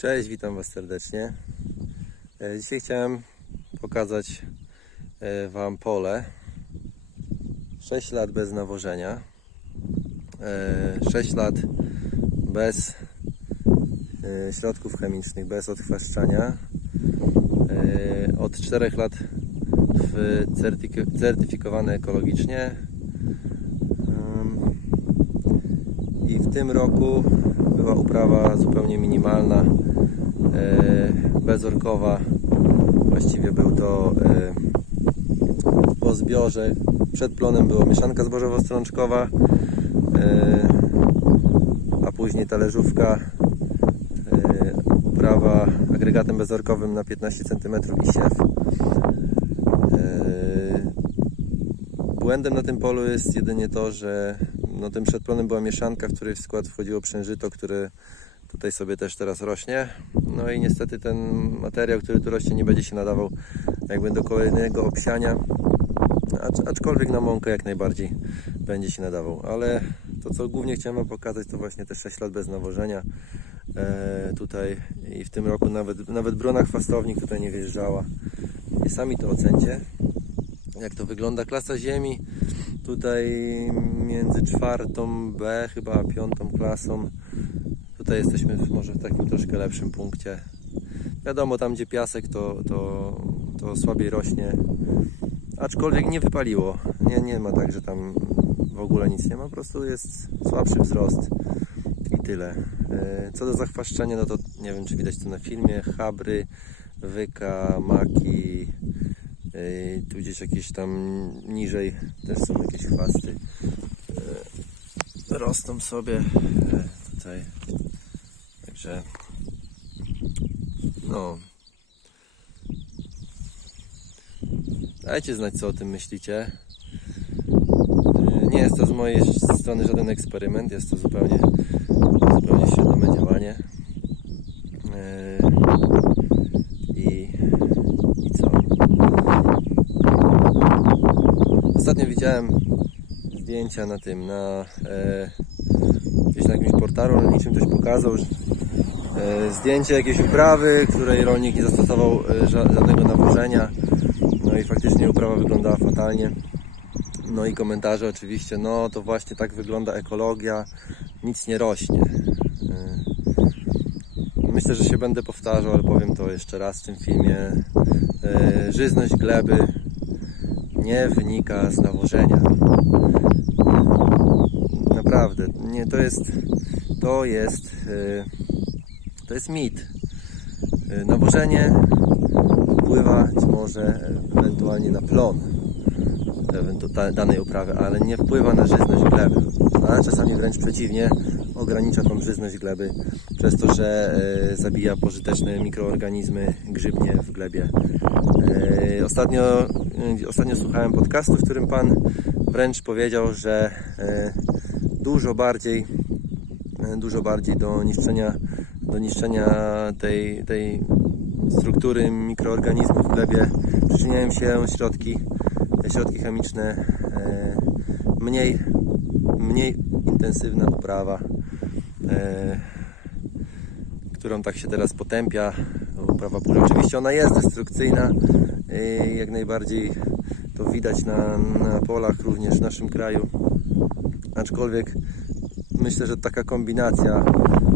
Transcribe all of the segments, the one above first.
Cześć, witam Was serdecznie. E, Dzisiaj chciałem pokazać e, Wam pole. 6 lat bez nawożenia. 6 lat bez e, środków chemicznych, bez odchwaszczania. E, Od 4 lat w certyfikowane ekologicznie. I w tym roku była uprawa zupełnie minimalna, e, bezorkowa. Właściwie był to e, po zbiorze. Przed plonem była mieszanka zbożowo-strączkowa, e, a później talerzówka, e, uprawa agregatem bezorkowym na 15 cm i siew. E, Błędem na tym polu jest jedynie to, że no, tym przedplonem była mieszanka, w której w skład wchodziło przężyto, które tutaj sobie też teraz rośnie. No i niestety ten materiał, który tu rośnie, nie będzie się nadawał jakby do kolejnego obsiania. Acz, aczkolwiek na mąkę jak najbardziej będzie się nadawał. Ale to, co głównie chciałem Wam pokazać, to właśnie te 6 lat bez nawożenia. E, tutaj i w tym roku nawet, nawet brona chwastownik tutaj nie wjeżdżała. I sami to ocencie jak to wygląda. Klasa ziemi tutaj między czwartą B chyba piątą klasą. Tutaj jesteśmy może w takim troszkę lepszym punkcie. Wiadomo, tam gdzie piasek to, to, to słabiej rośnie. Aczkolwiek nie wypaliło. Nie, nie ma tak, że tam w ogóle nic nie ma. Po prostu jest słabszy wzrost i tyle. E, Co do zachwaszczenia, no to nie wiem czy widać to na filmie. Chabry, wyka, maki, Yy, tu gdzieś jakieś tam niżej też są jakieś chwasty. Yy, rosną sobie tutaj. Także no. Dajcie znać co o tym myślicie. Nie jest to z mojej strony żaden eksperyment, jest to zupełnie, zupełnie świadome działanie. Yy, I, I co? Ostatnio widziałem zdjęcia na tym, na e, gdzieś na jakimś portalu rolniczym ktoś pokazał e, zdjęcie jakiejś uprawy, której rolnik nie zastosował e, ża- żadnego nawożenia. No i faktycznie uprawa wyglądała fatalnie. No i komentarze oczywiście, no to właśnie tak wygląda ekologia, nic nie rośnie. E, Myślę, że się będę powtarzał, ale powiem to jeszcze raz w tym filmie. E, Żyzność gleby nie wynika z nawożenia. Naprawdę, nie, to jest, to jest, e, to jest mit. E, Nawożenie wpływa być może ewentualnie na plon danej uprawy, ale nie wpływa na żyzność gleby, a czasami wręcz przeciwnie, ogranicza tą żyzność gleby przez to, że e, zabija pożyteczne mikroorganizmy grzybnie w glebie. E, Ostatnio, ostatnio słuchałem podcastu, w którym pan wręcz powiedział, że dużo bardziej dużo bardziej do niszczenia, do niszczenia tej, tej struktury mikroorganizmów w glebie przyczyniają się środki, środki chemiczne, e, mniej, mniej intensywna uprawa, e, którą tak się teraz potępia. Uprawa burza. Oczywiście ona jest destrukcyjna, jak najbardziej to widać na, na polach również w naszym kraju. Aczkolwiek myślę, że taka kombinacja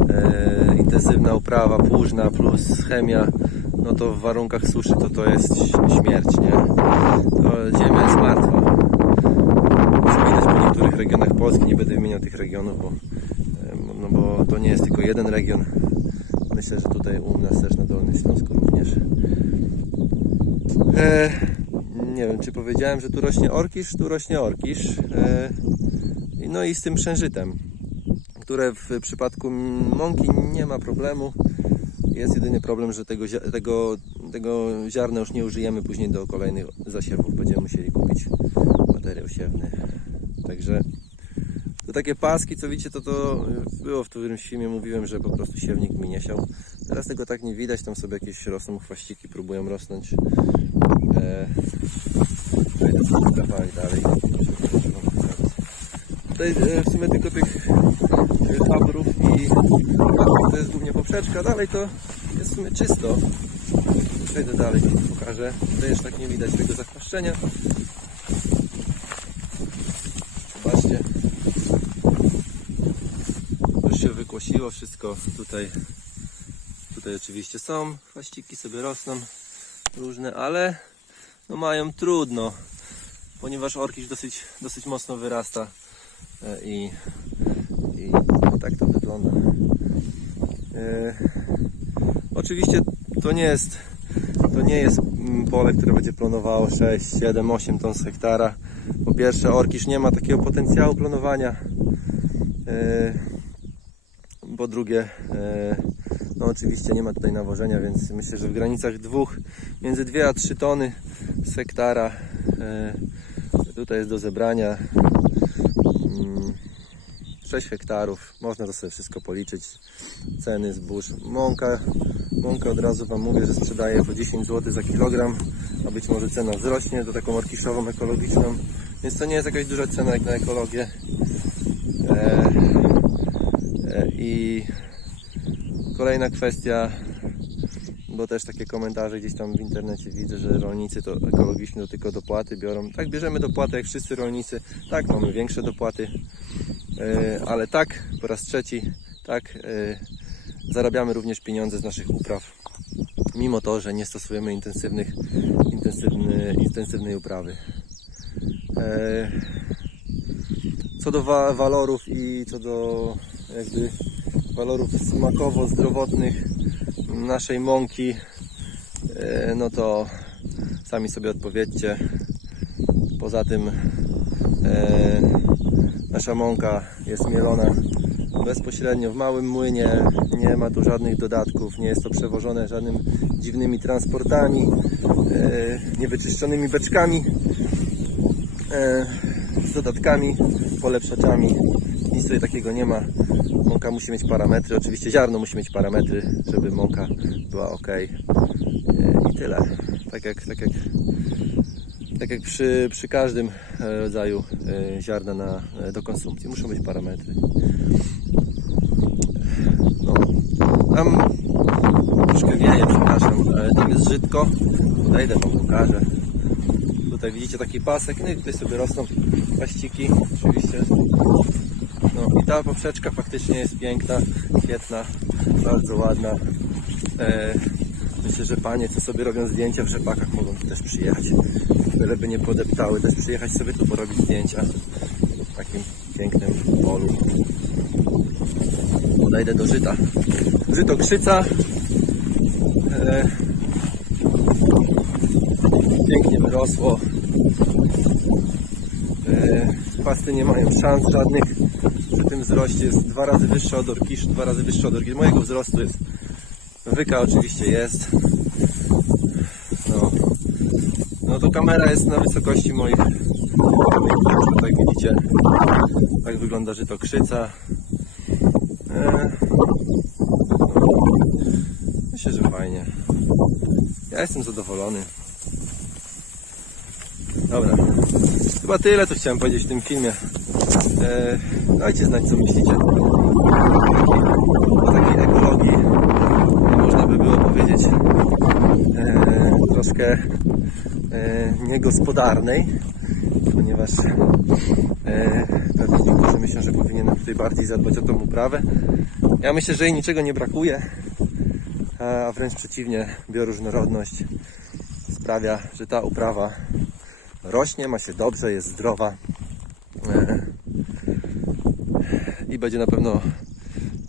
e, intensywna uprawa płużna plus chemia, no to w warunkach suszy to to jest śmierć, nie? To ziemia jest martwa. Co widać po niektórych regionach Polski, nie będę wymieniał tych regionów, bo, no bo to nie jest tylko jeden region. Myślę, że tutaj u nas też na Dolnym Śląsku również. E, nie wiem, czy powiedziałem, że tu rośnie orkisz, tu rośnie orkisz. E, no i z tym przężytem, które w przypadku mąki nie ma problemu. Jest jedyny problem, że tego, tego, tego ziarna już nie użyjemy później do kolejnych zasiewów. Będziemy musieli kupić materiał siewny. Także to takie paski, co widzicie, to to było w którymś filmie, mówiłem, że po prostu siewnik mi nie siał. Teraz tego tak nie widać, tam sobie jakieś rosną chwaściki, próbują rosnąć. E, sobie kawałek dalej. Tutaj e, w sumie tylko tych e, habrów i maków to jest głównie poprzeczka. Dalej to jest w sumie czysto. Przejdę dalej, pokażę. Tutaj jeszcze tak nie widać tego zakwaszczenia. Zobaczcie. Już się wykłosiło wszystko. Tutaj, tutaj oczywiście są chwaściki, sobie rosną różne, ale no mają trudno, ponieważ orkisz dosyć, dosyć mocno wyrasta i, i, i tak to wygląda. E, oczywiście to nie jest to nie jest mm, pole, które będzie planowało 6, 7, 8 ton z hektara. Po pierwsze, orkisz nie ma takiego potencjału planowania. E, po drugie, e, no oczywiście nie ma tutaj nawożenia, więc myślę, że w granicach dwóch, między 2 a 3 tony z hektara tutaj jest do zebrania. Mm, 6 hektarów, można to sobie wszystko policzyć. Ceny zbóż. Mąka, mąka od razu Wam mówię, że sprzedaję po 10 zł za kilogram, a być może cena wzrośnie do taką orkiszową, ekologiczną. Więc to nie jest jakaś duża cena jak na ekologię. E, e, I kolejna kwestia, bo też takie komentarze gdzieś tam w internecie widzę, że rolnicy to ekologicznie to tylko dopłaty biorą. Tak, bierzemy dopłaty jak wszyscy rolnicy. Tak, mamy większe dopłaty, E, ale tak, po raz trzeci, tak, e, zarabiamy również pieniądze z naszych upraw, mimo to, że nie stosujemy intensywnych, intensywny, intensywnej uprawy. E, Co do wa- walorów i co do jakby walorów smakowo-zdrowotnych naszej mąki, e, no to sami sobie odpowiedzcie. Poza tym e, nasza mąka jest mielona bezpośrednio w małym młynie, nie ma tu żadnych dodatków, nie jest to przewożone żadnymi dziwnymi transportami, e, niewyczyszczonymi beczkami, z dodatkami, polepszaczami. Nic tutaj takiego nie ma. Mąka musi mieć parametry, oczywiście ziarno musi mieć parametry, żeby mąka była ok. E, I tyle. Tak jak, tak jak tak jak przy, przy każdym e, rodzaju e, ziarna na, do konsumpcji, muszą być parametry. No, tam troszkę wieje, przepraszam, tam jest żytko, podejdę wam pokażę. Tutaj widzicie taki pasek, no i tutaj sobie rosną paściki, oczywiście. No i ta poprzeczka faktycznie jest piękna, świetna, bardzo ładna. E, myślę, że panie, co sobie robią zdjęcia w rzepakach, mogą tu też przyjechać. Byleby nie podeptały, też przyjechać sobie tu porobić zdjęcia w takim pięknym polu. Podejdę do żyta. Żyto krzyca. E, pięknie wyrosło. E, chwasty nie mają szans żadnych przy tym wzroście. Jest dwa razy wyższa od orkiszu, dwa razy wyższa od orkiszu. Mojego wzrostu jest. Wyka oczywiście jest. No. No to kamera jest na wysokości moich tak widzicie. Tak wygląda żyto krzyca. E, Myślę, że fajnie. Ja jestem zadowolony. Dobra. Chyba tyle, co chciałem powiedzieć w tym filmie. E, dajcie znać, co myślicie. O takiej ekologii można by było powiedzieć e, troszkę e, niegospodarnej, ponieważ e, pewnie niektórzy myślą, że powinienem tutaj bardziej zadbać o tą uprawę. Ja myślę, że jej niczego nie brakuje, a wręcz przeciwnie, bioróżnorodność sprawia, że ta uprawa rośnie, ma się dobrze, jest zdrowa e, będzie na pewno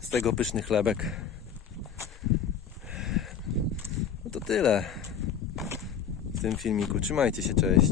z tego pyszny chlebek. No to tyle w tym filmiku. Trzymajcie się, cześć.